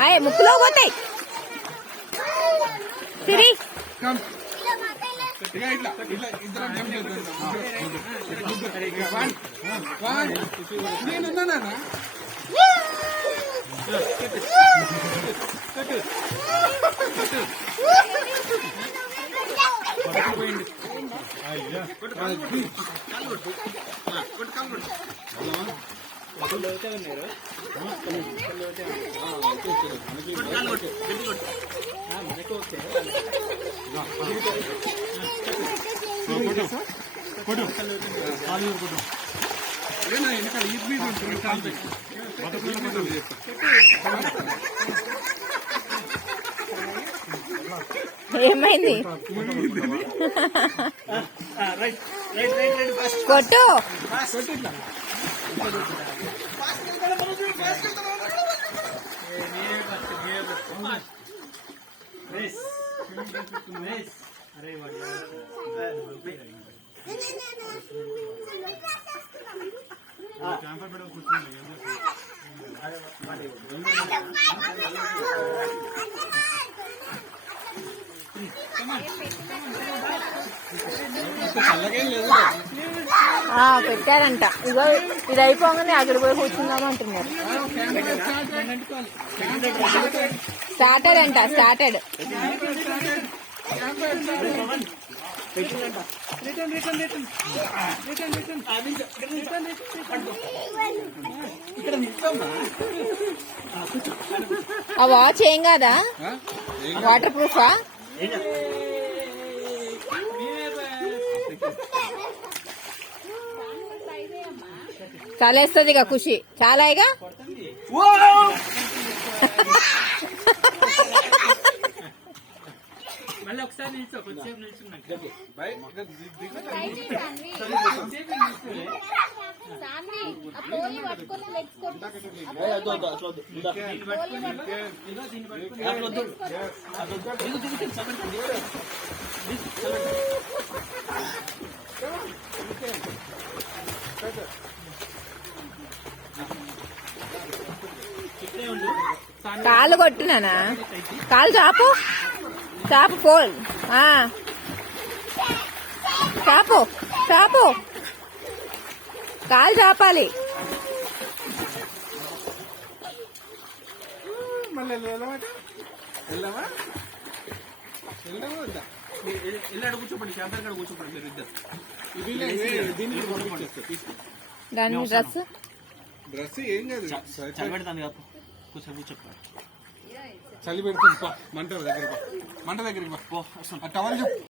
అయ్యే ముక్కులో పోతాయి సిరి. ఏమైంది కొట్టు. పెట్టారంట. ఇగో ఇది అయిపోగానే అక్కడ పోయి కూర్చుందాం అంటున్నారు. స్టార్టెడ్ అంట, స్టార్టెడ్. ఆ వాచ్ ఏం కాదా? వాటర్ ప్రూఫా? చాలా వేస్తుంది ఇక ఖుషి, చాలా ఇక. కాలు కొట్టినానా? కాలు చాపు, చాపు ఫోల్, చాపు చాపు, కాలు చాపాలి. దాని డ్రెస్ డ్రెస్ ఏం కాదు, చలి పెడుతుంది. మంట దగ్గరికి, మంట దగ్గరికి టవల్ చెప్పు.